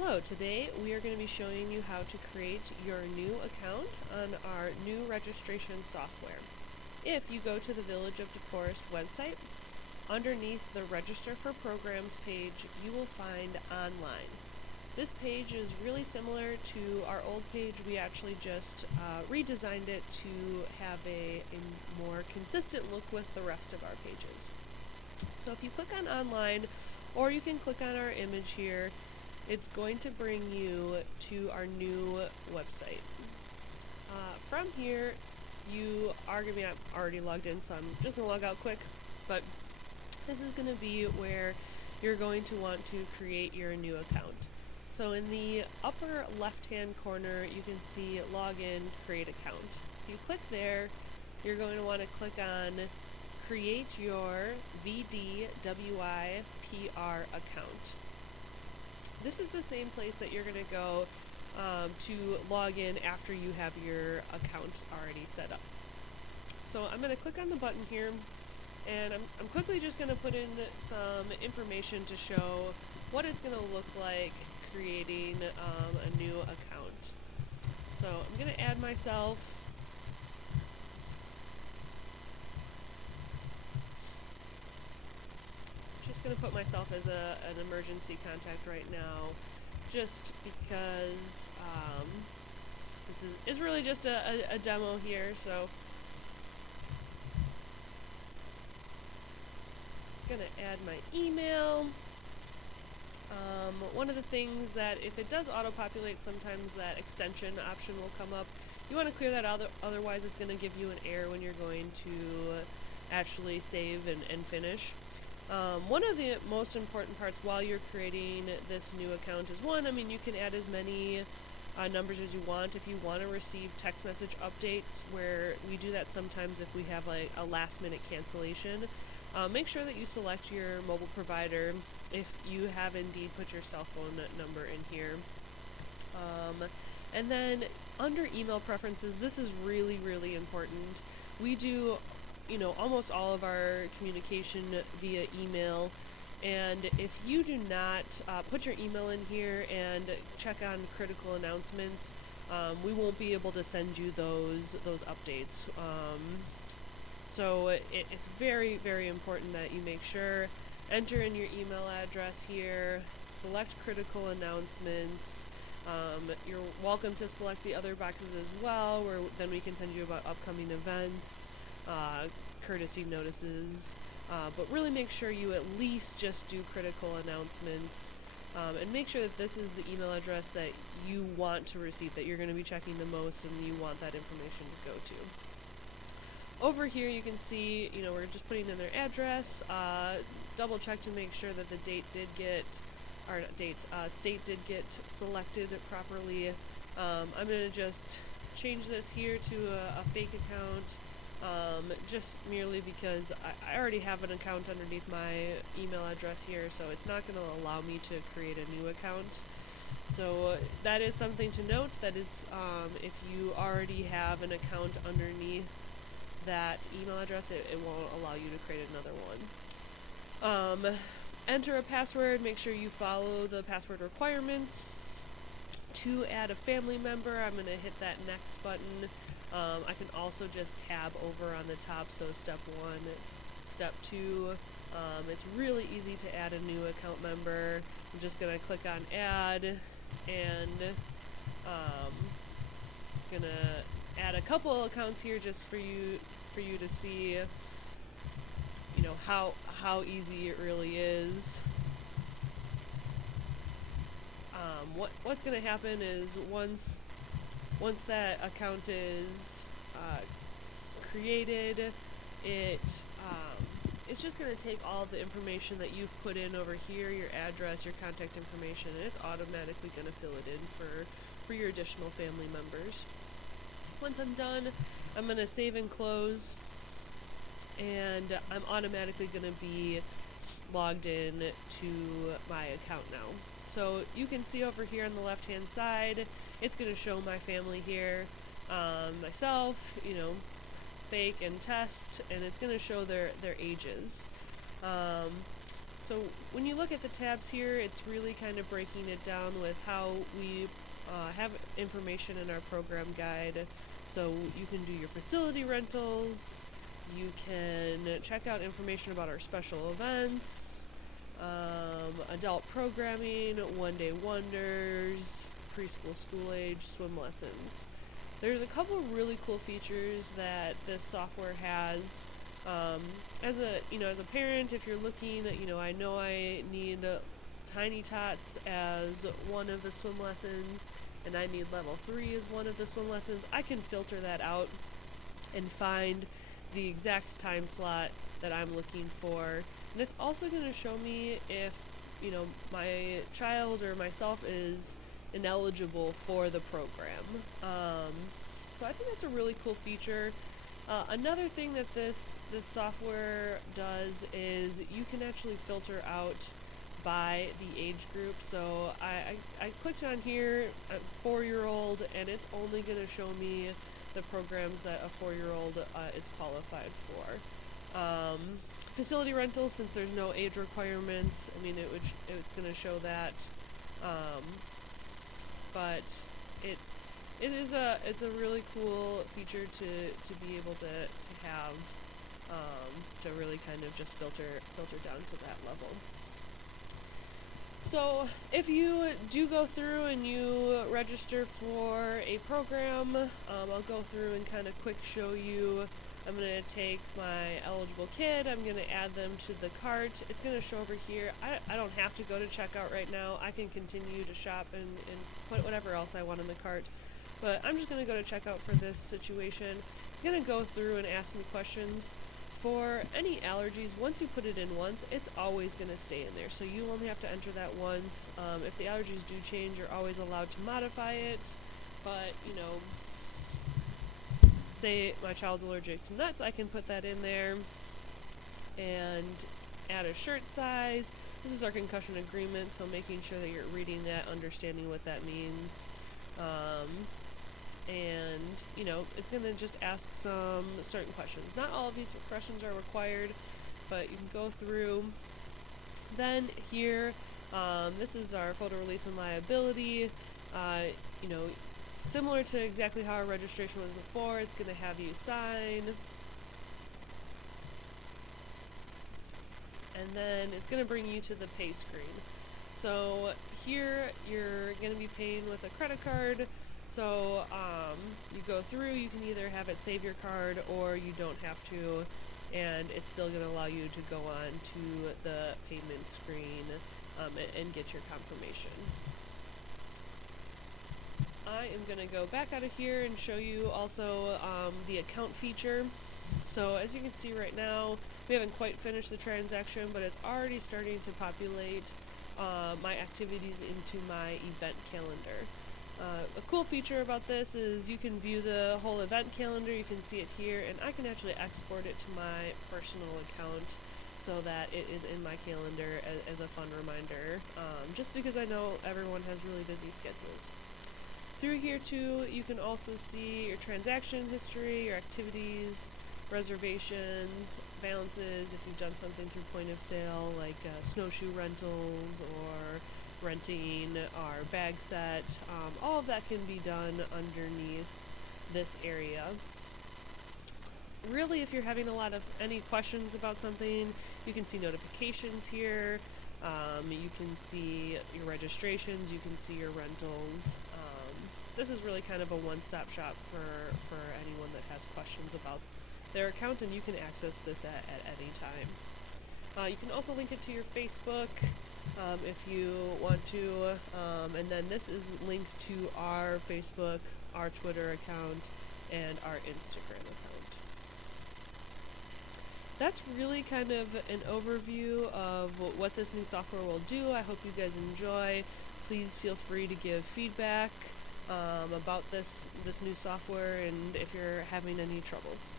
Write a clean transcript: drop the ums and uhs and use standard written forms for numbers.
Hello, today we are going to be showing you how to create your new account on our new registration software. If you go to the Village of DeForest website, underneath the Register for Programs page, you will find Online. This page is really similar to our old page. We actually just redesigned it to have a more consistent look with the rest of our pages. So if you click on Online, or you can click on our image here, it's going to bring you to our new website. From here, you are going to be, I'm already logged in, so I'm just going to log out quick, but this is going to be where you're going to want to create your new account. So in the upper left-hand corner, you can see Login, Create Account. If you click there, you're going to want to click on Create Your VDWIPR Account. This is the same place that you're going to go to log in after you have your account already set up. So I'm going to click on the button here, and I'm quickly just going to put in some information to show what it's going to look like creating a new account. So I'm going to add myself. Just going to put myself as an emergency contact right now, just because this is really just a demo here. So I'm going to add my email. One of the things that if it does auto-populate, sometimes that extension option will come up. You want to clear that out, otherwise it's going to give you an error when you're going to actually save and finish. One of the most important parts while you're creating this new account is you can add as many numbers as you want. If you want to receive text message updates, where we do that sometimes if we have like a last minute cancellation, make sure that you select your mobile provider if you have indeed put your cell phone number in here. And then under email preferences, this is really, really important. We do almost all of our communication via email, and if you do not put your email in here and check on critical announcements, we won't be able to send you those updates. So it's very, very important that you make sure, enter in your email address here, select critical announcements. You're welcome to select the other boxes as well, where then we can send you about upcoming events, courtesy notices, but really make sure you at least just do critical announcements, and make sure that this is the email address that you want to receive, that you're going to be checking the most and you want that information to go to. Over here you can see, we're just putting in their address, double check to make sure that the state did get selected properly. I'm going to just change this here to a fake account, just merely because I already have an account underneath my email address here, so it's not going to allow me to create a new account. So that is something to note. That is, if you already have an account underneath that email address, it won't allow you to create another one. Enter a password. Make sure you follow the password requirements. To add a family member, I'm going to hit that next button. I can also just tab over on the top, so step 1, step 2. It's really easy to add a new account member. I'm just going to click on add, and going to add a couple accounts here just for you to see how easy it really is. What's going to happen is once that account is created, it's just going to take all the information that you've put in over here, your address, your contact information, and it's automatically going to fill it in for your additional family members. Once I'm done, I'm going to save and close, and I'm automatically going to be logged in to my account now. So you can see over here on the left hand side, it's going to show my family here, myself, fake and test, and it's going to show their ages. So when you look at the tabs here, it's really kind of breaking it down with how we have information in our program guide. So you can do your facility rentals, you can check out information about our special events, adult programming, one-day wonders, preschool, school age, swim lessons. There's a couple really cool features that this software has. As a parent, if you're looking, I know I need tiny tots as one of the swim lessons, and I need level 3 as one of the swim lessons. I can filter that out and find the exact time slot that I'm looking for. And it's also going to show me if, my child or myself is ineligible for the program. So I think that's a really cool feature. Another thing that this software does is you can actually filter out by the age group. So I clicked on here, a 4-year-old, and it's only going to show me the programs that a 4-year-old is qualified for. Facility rental, since there's no age requirements, it's going to show that. But it's a really cool feature to be able to have, to really kind of just filter down to that level. So if you do go through and you register for a program, I'll go through and kind of quick show you. I'm going to take my eligible kid, I'm going to add them to the cart. It's going to show over here. I don't have to go to checkout right now. I can continue to shop and put whatever else I want in the cart. But I'm just going to go to checkout for this situation. It's going to go through and ask me questions. For any allergies, once you put it in once, it's always going to stay in there. So you only have to enter that once. If the allergies do change, you're always allowed to modify it. But, say my child's allergic to nuts, I can put that in there and add a shirt size. This is our concussion agreement, so making sure that you're reading that, understanding what that means. It's going to just ask some certain questions. Not all of these questions are required, but you can go through. Then here, this is our photo release and liability. Similar to exactly how our registration was before, it's going to have you sign. And then it's going to bring you to the pay screen. So here you're going to be paying with a credit card. So you go through, you can either have it save your card or you don't have to, and it's still going to allow you to go on to the payment screen and get your confirmation. I am going to go back out of here and show you also the account feature. So as you can see right now, we haven't quite finished the transaction, but it's already starting to populate my activities into my event calendar. A cool feature about this is you can view the whole event calendar, you can see it here, and I can actually export it to my personal account so that it is in my calendar as a fun reminder, just because I know everyone has really busy schedules. Through here too, you can also see your transaction history, your activities, reservations, balances, if you've done something through point of sale, like snowshoe rentals or renting our bag set. All of that can be done underneath this area. Really, if you're having any questions about something, you can see notifications here. You can see your registrations, you can see your rentals. This is really kind of a one-stop shop for anyone that has questions about their account, and you can access this at any time. You can also link it to your Facebook if you want to, and then this is links to our Facebook, our Twitter account, and our Instagram account. That's really kind of an overview of what this new software will do. I hope you guys enjoy. Please feel free to give feedback about this new software and if you're having any troubles.